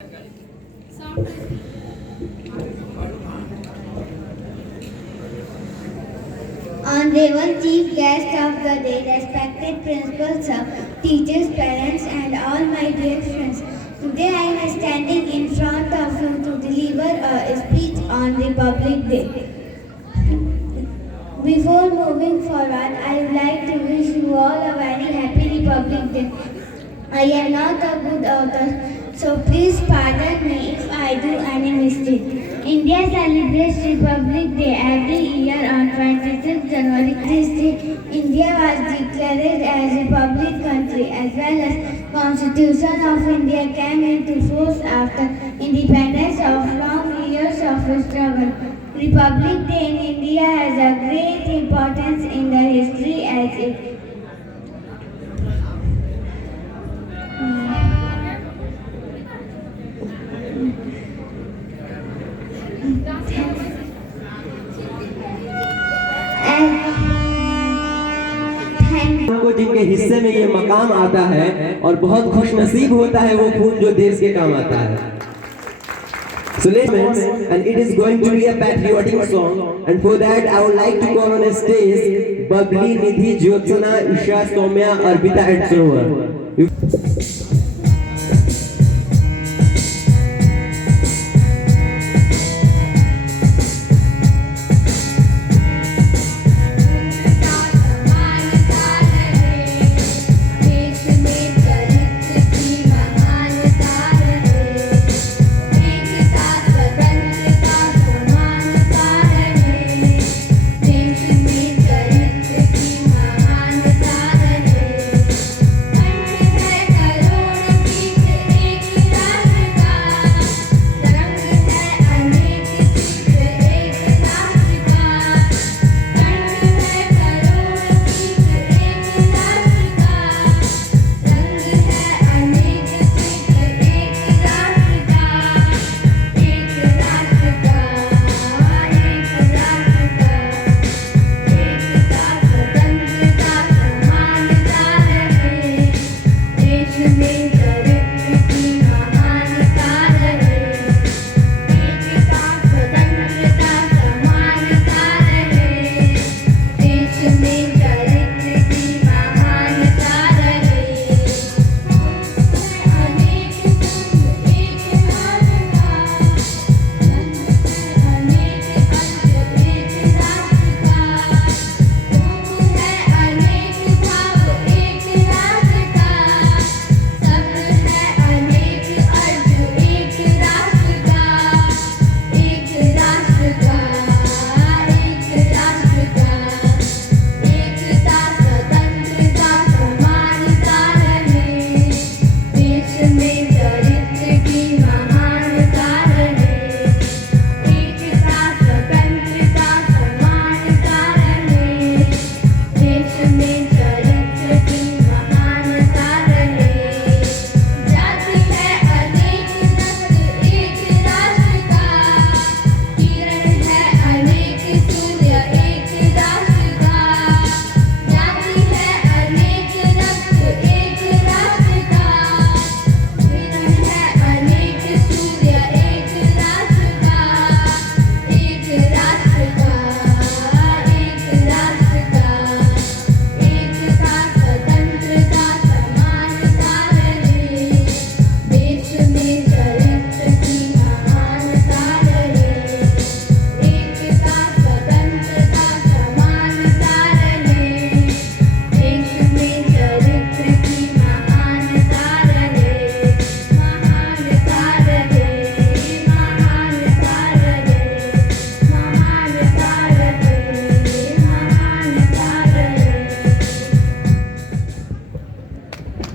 Honorable Chief Guest of the Day, respected principals, sir, teachers, parents, and all my dear friends. Today I am standing in front of you to deliver a speech on Republic Day. Before moving forward, I would like to wish you all a very happy Republic Day. I am not a good author, so please pardon me if I do any mistake. India celebrates Republic Day every year on 26 January. This day, India was declared as Republic country as well as Constitution of India came into force after independence of long years of struggle. Republic Day in India has a great importance in the history as it को जिनके हिस्से में ये मकाम आता है और बहुत खुशनसीब होता है वो खून जो देश के काम आता है. So ladies and it is going to be a patriotic song, and for that I would like to call on a stage Babli, Nidhi, Jyotsna, Isha, Soumya, Arpita and Sarovar.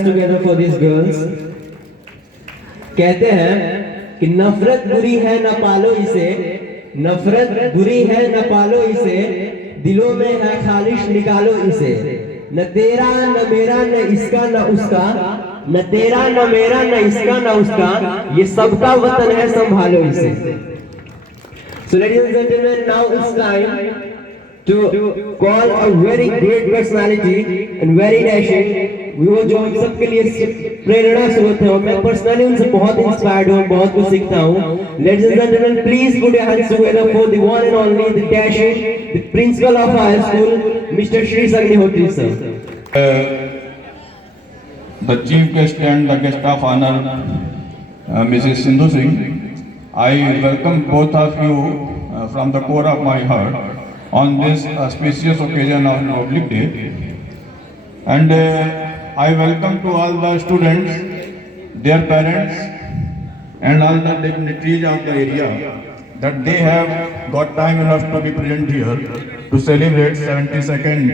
Together for these girls. कहते हैं कि नफरत बुरी है न पालो इसे, नफरत बुरी है न पालो इसे, दिलों में है खालिश निकालो इसे, न तेरा न मेरा न इसका न उसका, न तेरा न मेरा न इसका न उसका, ये सबका वतन है संभालो इसे. So ladies and gentlemen, now it's time to call a very great personality and very dashing वो जो हम सबके लिए प्रेरणा स्रोत है, और मैं पर्सनली उनसे बहुत इंस्पायर्ड हूँ, बहुत कुछ सीखता हूँ। Ladies and gentleman, please put your hands together for the one and only the dashing the principle of high school mister Shri Agnihotri sir. The chief guest and the guest of honor, Mrs. Sindhu Singh, I welcome both of you from the core of my heart on this auspicious occasion of Republic Day. And I welcome to all the students, their parents, and all the dignitaries of the area that they have got time enough to be present here to celebrate 72nd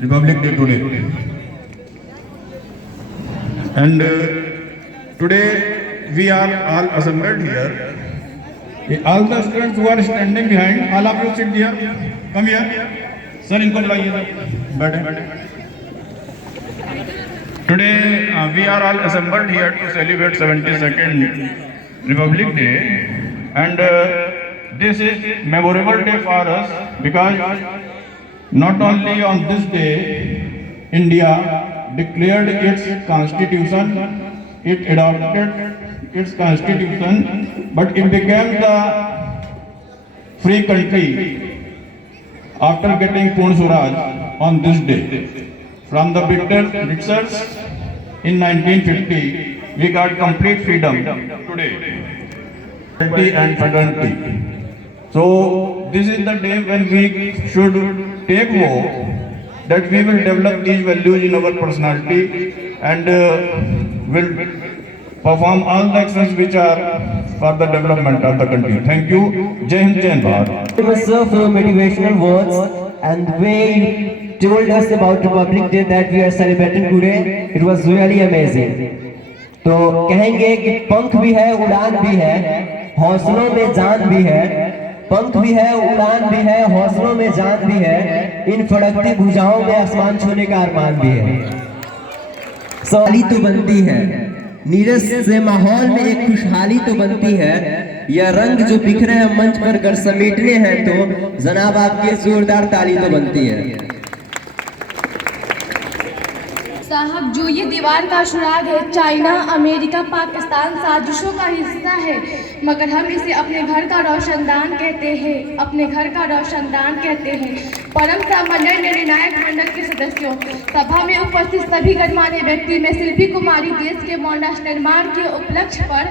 Republic Day today. And today we are all assembled here. All the students who are standing behind, all of you sit here. Come here. Sir, इनको बुलाइए sir, बैठे। Today we are all assembled here to celebrate 72nd Republic Day, and this is memorable day for us because not only on this day India declared its constitution, it adopted its constitution, but it became the free country after getting Purna Swaraj on this day. From the Britishers in 1950, we got complete freedom today, and fraternity. So this is the day when we should take hope that we will develop these values in our personality and will perform all the actions which are for the development of the country. Thank you. Jai Hind, Jai Bharat. It was so full of motivational words, and the way you told us about Republic Day that we are celebrating today, it was really amazing. तो कहेंगे कि पंख भी है, उड़ान भी है, हौसलों में जान भी है। पंख भी है, उड़ान भी है, हौसलों में जान भी है, इन फड़कती भुजाओं में आसमान छूने का अरमान भी है। सवाली तो बनती है, नीरस से माहौल में एक खुशहाली तो बनती है। यह रंग जो बिखरे हैं मंच पर कर समेटने हैं तो जनाब आपकी जोरदार ताली तो बनती है। साहब, जो ये दीवार का सुराग है, चाइना, अमेरिका, पाकिस्तान साजिशों का हिस्सा है, मगर हम इसे अपने घर का रोशनदान कहते हैं, अपने घर का रोशनदान कहते हैं। परम सामान्य निर्णायक मंडल के सदस्यों, सभा में उपस्थित सभी गणमान्य व्यक्ति, मैं शिल्पी कुमारी देश के मॉडर्न निर्माण के उपलक्ष्य पर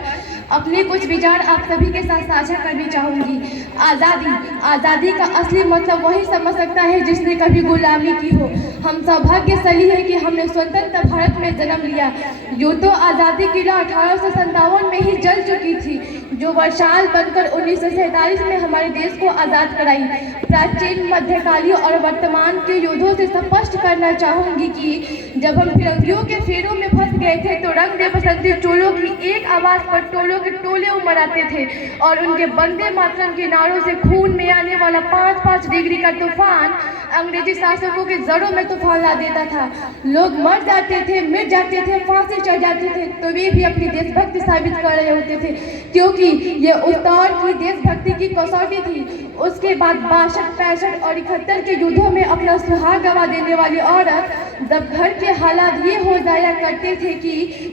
अपने कुछ विचार आप सभी के साथ साझा करनी चाहूँगी। आज़ादी का असली मतलब वही समझ सकता है जिसने कभी गुलामी की हो। हम सौभाग्यशाली है कि हमने स्वतंत्र भारत में जन्म लिया। यूँ तो आज़ादी की लौ 1857 में ही जल चुकी थी, जो वर्षाल बनकर 1947 में हमारे देश को आज़ाद कराई। प्राचीन, मध्यकालीन और वर्तमान के युद्धों से स्पष्ट करना चाहूँगी कि जब हम फिरंगियों के फेरों में फंस गए थे तो रंग दे बसंती चोलों की एक आवाज़ पर टोलों के टोले उमड़ आते थे और उनके वंदे मातरम के नारों से खून में आने वाला 5-5 डिग्री का तूफान अंग्रेजी शासकों के जड़ों में तूफान ला देता था। लोग मर जाते थे, मिट जाते थे, फांसी चढ़ जाते थे, तो वे भी अपनी देशभक्ति साबित कर रहे होते थे, क्योंकि ये उस दौर की देशभक्ति की कसौटी थी। उसके बाद 62, 65 और 71 के युद्धों में अपना सुहाग गंवा देने वाली औरत जब घर के हालात ये हो जाया करते थे कि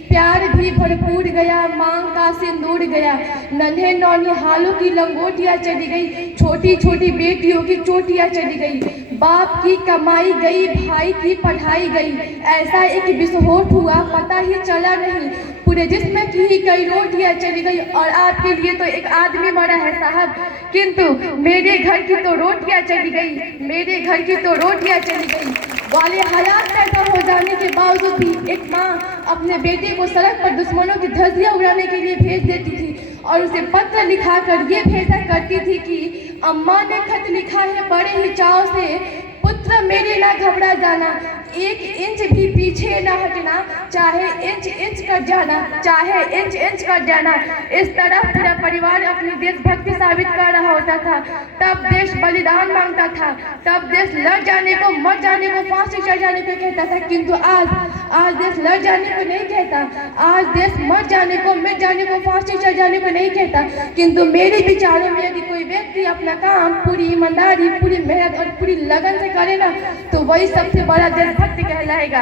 प्यार भी भरपूर गया, मांग का सिंदूर गया, नन्हे नौनिहालों की लंगोटियाँ चली गई, छोटी छोटी बेटियों की चोटियाँ चली गई, बाप की कमाई गई, भाई की पढ़ाई गई। ऐसा एक विस्फोट हुआ, पता ही चला नहीं, पूरे जिस्म की ही कई रोटियाँ चली गई और आपके लिए तो एक आदमी मरा है साहब, किंतु मेरे घर की तो रोटियाँ चली गई, मेरे घर की तो रोटियाँ चली गई। वाले हालात पैदा हो जाने के बावजूद भी एक माँ अपने बेटे को सड़क पर दुश्मनों की धज्जियां उड़ाने के लिए भेज देती थी और उसे पत्र लिखाकर ये भेजा करती थी कि अम्मा ने खत लिखा है बड़े ही चाव से, पुत्र मेरे ना घबरा जाना, 1 इंच भी पीछे न हटना, चाहे इंच इंच कर जाना, चाहे इंच इंच कर जाना। इस तरह पूरा परिवार अपनी देशभक्ति साबित कर रहा होता था। तब देश बलिदान मांगता था, तब देश लड़ जाने को, मर जाने को, फांसी चढ़ जाने को कहता था, किंतु आज देश लड़ जाने को नहीं कहता, आज देश मर जाने को, मिट जाने को, फांसी चढ़ जाने को नहीं कहता। किंतु मेरे विचारों में यदि कोई व्यक्ति अपना काम पूरी ईमानदारी, पूरी मेहनत और पूरी लगन से करे ना, तो वही सबसे बड़ा देशभक्त कहलाएगा।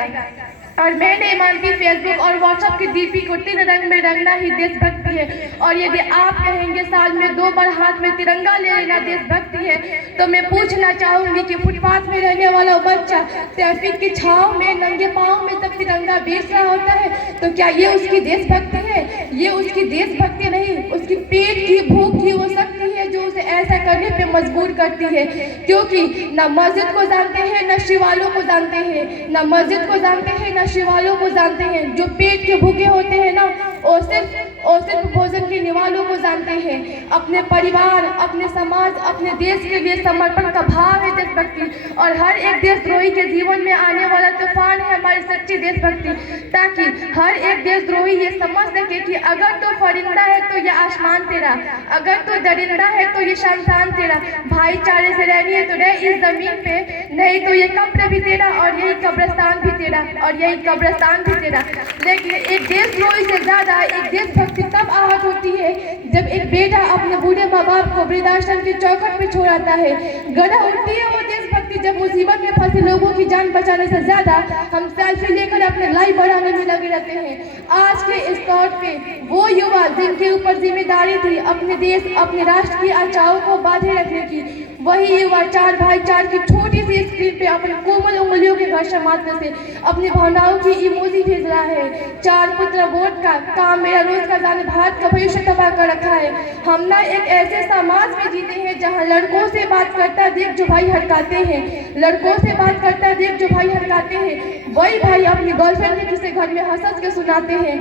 और मैं नहीं मानती फेसबुक और व्हाट्सएप की डीपी को तीन रंग में रंगना ही देशभक्ति है। और यदि आप कहेंगे साल में 2 बार हाथ में तिरंगा ले लेना देशभक्ति है, तो मैं पूछना चाहूँगी कि फुटपाथ में रहने वाला बच्चा ट्रैफिक की छाँव में नंगे पाँव में तक तिरंगा बेच रहा होता है, तो क्या ये उसकी देशभक्ति है? ये उसकी देशभक्ति नहीं, उसकी पेट की भूख की वो शक्ति है जो उसे ऐसा करने पे मजबूर करती है। क्योंकि न मस्जिद को जानते हैं, न शिवालों को जानते हैं, न मस्जिद को जानते हैं, न शिवालों को जानते हैं। जो पेट के भूखे होते हैं ना, और सिर्फ भोजन के निवालों को जानते हैं। अपने परिवार, अपने समाज, अपने देश के लिए समर्पण का भाव है देशभक्ति। और हर एक देशद्रोही के जीवन में आने वाला तूफान है हमारी सच्ची देशभक्ति, ताकि हर एक देशद्रोही ये समझ सके कि अगर तो परिंदा है तो ये आसमान तेरा, अगर तो दरिंदा है तो ये शमशान तेरा। भाईचारे से रहनी है तो रह इस जमीन पे, नहीं तो ये कब्र भी तेरा और यही कब्रिस्तान भी तेरा, और यही कब्रिस्तान भी तेरा। लेकिन एक देशद्रोही से ज्यादा एक देशभक्ति तब आहत होती है जब एक बेटा अपने बूढ़े माँ बाप को वृद्धाश्रम की चौखट पे छोड़ आता है। गढ़ उठती है वो देशभक्ति जब मुसीबत में फंसे लोगों की जान बचाने से ज्यादा हम सेल्फी लेकर अपने लाइफ बढ़ाने में लगे रहते हैं। आज के इस दौर पे वो युवा जिनके ऊपर जिम्मेदारी थी अपने देश, अपने राष्ट्र की आशाओं को बांधे रखने की, वही युवा 4 भाई 4 की छोटी सी स्क्रीन पे अपने कोमल उंगलियों के घर्षण मात्र से अपनी भावनाओं की इमोजी भेज रहा है। 4 पुत्र वोट का काम मेरा रोज का जाने भारत का भविष्य तबाह कर रखा है। हम ना एक ऐसे समाज में जीते हैं जहाँ लड़कों से बात करता देख जो भाई हड़काते हैं, लड़कों से बात करता देख जो भाई हड़काते हैं, वही भाई अपनी गर्लफ्रेंड के किसी घर में हंस के सुनाते हैं।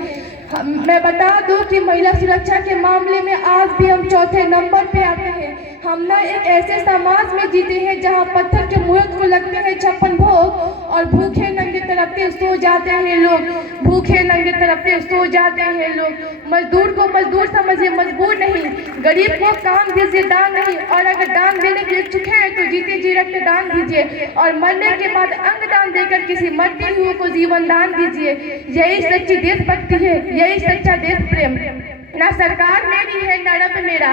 मैं बता दूं कि महिला सुरक्षा के मामले में आज भी हम चौथे नंबर पे आते हैं। हम ना एक ऐसे समाज में जीते हैं जहां पत्थर के मुहूर्त को लगते हैं 56 भोग और भूखे नंगे तड़पते सो जाते हैं लोग, भूखे नंगे तड़पते सो जाते हैं लोग। मजदूर को मजदूर समझिए, मजबूर नहीं। गरीब को काम दीजिए, दान नहीं। और अगर दान देने के इच्छुक हैं तो जीते जी रक्त दान दीजिए और मरने के बाद अंग दान देकर किसी मरते हुए को जीवन दान दीजिए। यही सच्ची देशभक्ति है, यही सच्चा देश प्रेम। ना सरकार मेरी है, ना रब मेरा,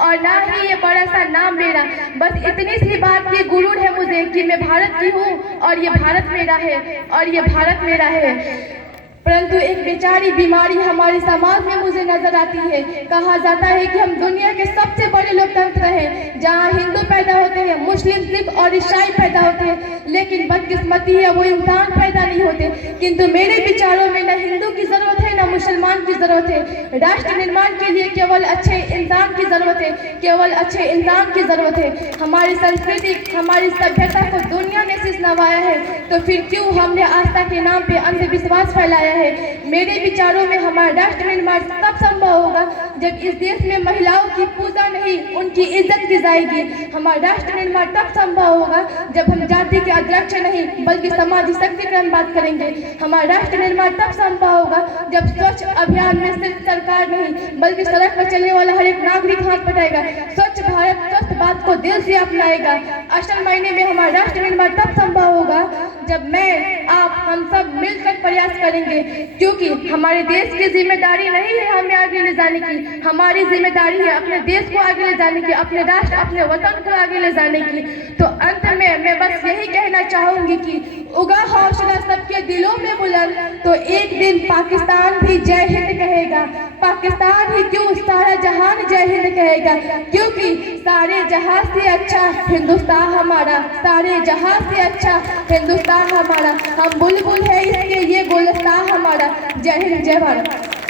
और ना ही ये बड़ा सा नाम मेरा। बस इतनी सी बात की गुरूर है मुझे कि मैं भारत की हूँ और ये भारत मेरा है, और ये भारत मेरा है। परंतु एक बेचारी बीमारी हमारे समाज में मुझे नजर आती है। कहा जाता है कि हम दुनिया के सबसे बड़े लोकतंत्र हैं, जहां हिंदू पैदा होते हैं, मुस्लिम, सिख और ईसाई पैदा होते हैं, लेकिन बदकिस्मती है वो इंसान पैदा नहीं होते। किंतु मेरे विचारों में न हिंदू की जरूरत है, न मुसलमान की जरूरत है। राष्ट्र निर्माण के लिए केवल अच्छे इंसान की जरूरत है, केवल अच्छे इंसान की जरूरत है। हमारी संस्कृति, हमारी सभ्यता को दुनिया ने शीश नवाया है, तो फिर क्यों हमने आस्था के नाम पे अंधविश्वास फैलाया है। मेरे विचारों में हमारा राष्ट्र निर्माण तब संभव होगा जब इस देश में महिलाओं की पूजा नहीं, उनकी इज्जत की जाएगी। हमारा राष्ट्र निर्माण तब संभव होगा जब हम जाति के अध्यक्ष नहीं बल्कि समाज शक्तिकरण बात करेंगे। हमारा राष्ट्र निर्माण तब संभव होगा जब स्वच्छ अभियान में सिर्फ सरकार नहीं बल्कि सड़क पर चलने वाला हर एक नागरिक हाथ बढ़ाएगा, स्वच्छ भारत स्वस्थ बात को दिल से अपनाएगा। असल मायने में हमारा राष्ट्र निर्माण तब संभव होगा जब मैं, आप, हम सब मिलकर प्रयास करेंगे, क्योंकि हमारे देश की जिम्मेदारी नहीं है हमें आगे ले जाने की, हमारी जिम्मेदारी है अपने देश को आगे ले जाने की, अपने राष्ट्र, अपने वतन को आगे ले जाने की। तो अंत में मैं बस यही कहना चाहूंगी कि उगा हौसला सबके दिलों में बुलंद, तो एक दिन पाकिस्तान भी जय हिंद कहेगा। पाकिस्तान ही क्यों, सारा जहान जय हिंद कहेगा, क्योंकि सारे जहां से अच्छा हिंदुस्तान हमारा, सारे जहां से अच्छा हिंदुस्तान हमारा। हम बुलबुल है इसके ये गुलस्तान हमारा। जय हिंद, जय भारत।